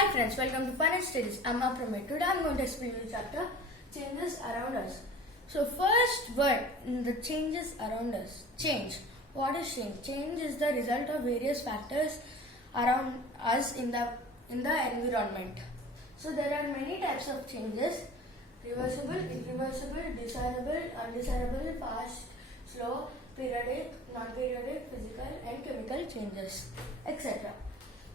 Hi friends, welcome to Finance Studies. I'm Apramay. Today I'm going to explain the chapter Changes Around Us. So first word in the changes around us. Change. What is change? Change is the result of various factors around us in the environment. So there are many types of changes: reversible, irreversible, desirable, undesirable, fast, slow, periodic, non-periodic, physical and chemical changes, etc.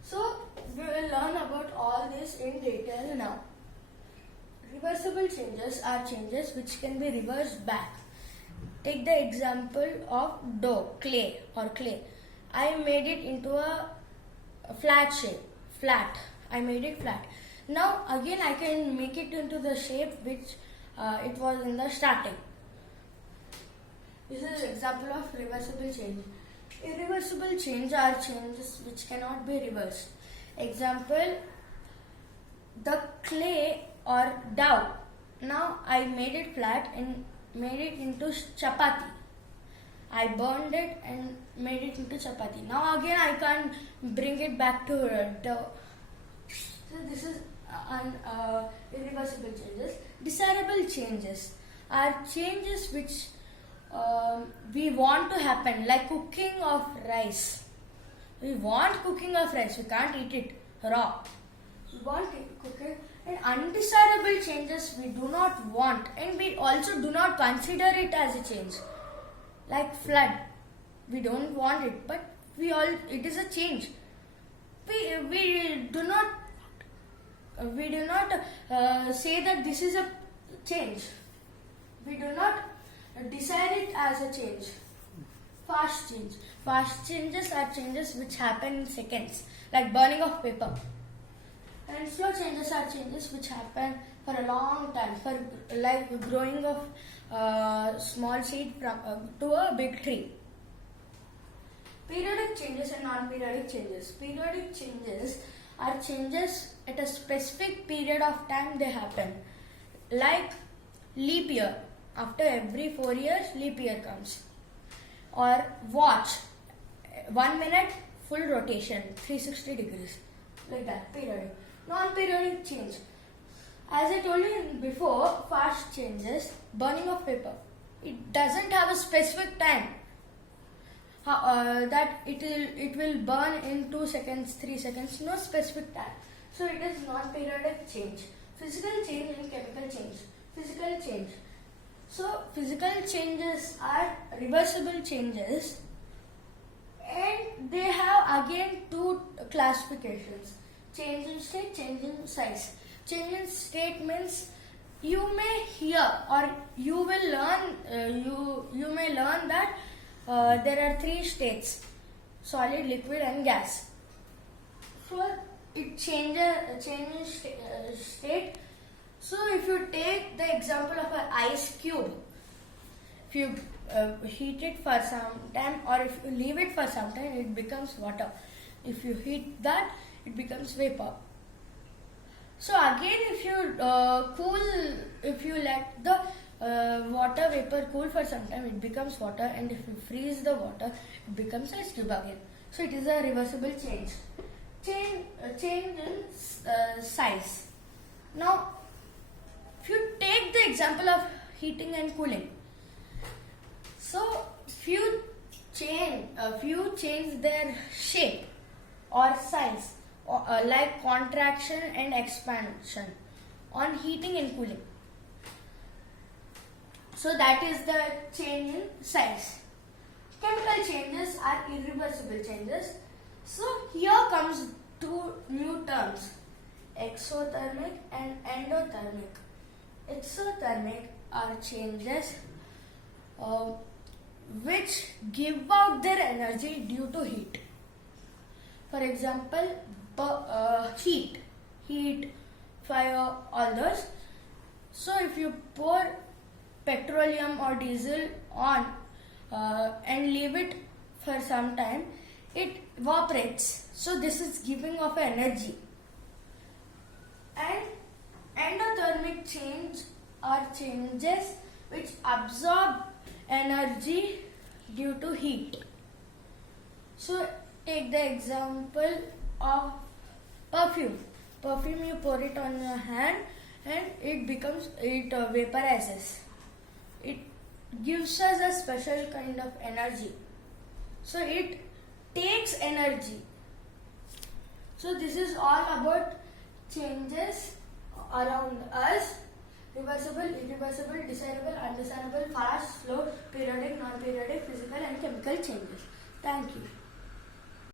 So we will learn about all this in detail now. Reversible changes are changes which can be reversed back. Take the example of dough, clay. I made it into a flat shape. I made it flat. Now again I can make it into the shape which it was in the starting. This is an example of reversible change. Irreversible change are changes which cannot be reversed. Example, the clay or dough. Now I made it flat and made it into chapati. I burned it and made it into chapati. Now again I can't bring it back to dough. So this is irreversible changes. Desirable changes are changes which we want to happen, like cooking of rice. We want cooking of rice. We can't eat it raw. We want cooking. And undesirable changes we do not want, and we also do not consider it as a change. Like flood, we don't want it, but it is a change. We do not say that this is a change. We do not decide it as a change. Fast change. Fast changes are changes which happen in seconds, like burning of paper. And slow changes are changes which happen for a long time, for like growing of small seed to a big tree. Periodic changes and non-periodic changes. Periodic changes are changes at a specific period of time they happen, like leap year. After every 4 years, leap year comes. Or watch, 1 minute, full rotation, 360 degrees, like that, periodic. Non-periodic change. As I told you before, fast changes, burning of paper. It doesn't have a specific time that it will burn in 2 seconds, 3 seconds, no specific time. So it is non-periodic change. Physical change and chemical change. Physical change. So physical changes are reversible changes, and they have again two classifications: change in state, change in size. Change in state means you may hear or you will learn, you may learn that there are 3 states: solid, liquid and gas. So it changes state. So if you take the example of an ice cube, if you heat it for some time or if you leave it for some time, it becomes water. If you heat that, it becomes vapor. So again, if you let the water vapor cool for some time, it becomes water, and if you freeze the water, it becomes ice cube again. So it is a reversible change. Change in size. Now, if you take the example of heating and cooling, so few change their shape or size, like contraction and expansion on heating and cooling. So that is the change in size. Chemical changes are irreversible changes. So here comes 2 new terms: exothermic and endothermic. Exothermic are changes which give out their energy due to heat. For example, heat, fire, all those. So if you pour petroleum or diesel on and leave it for some time, it evaporates. So this is giving off energy. And endothermic change are changes which absorb energy due to heat. So take the example of perfume. perfume, you pour it on your hand and it vaporizes. It gives us a special kind of energy. So it takes energy. So this is all about changes around us: reversible, irreversible, desirable, undesirable, fast, slow, periodic, non-periodic, physical and chemical changes. Thank you.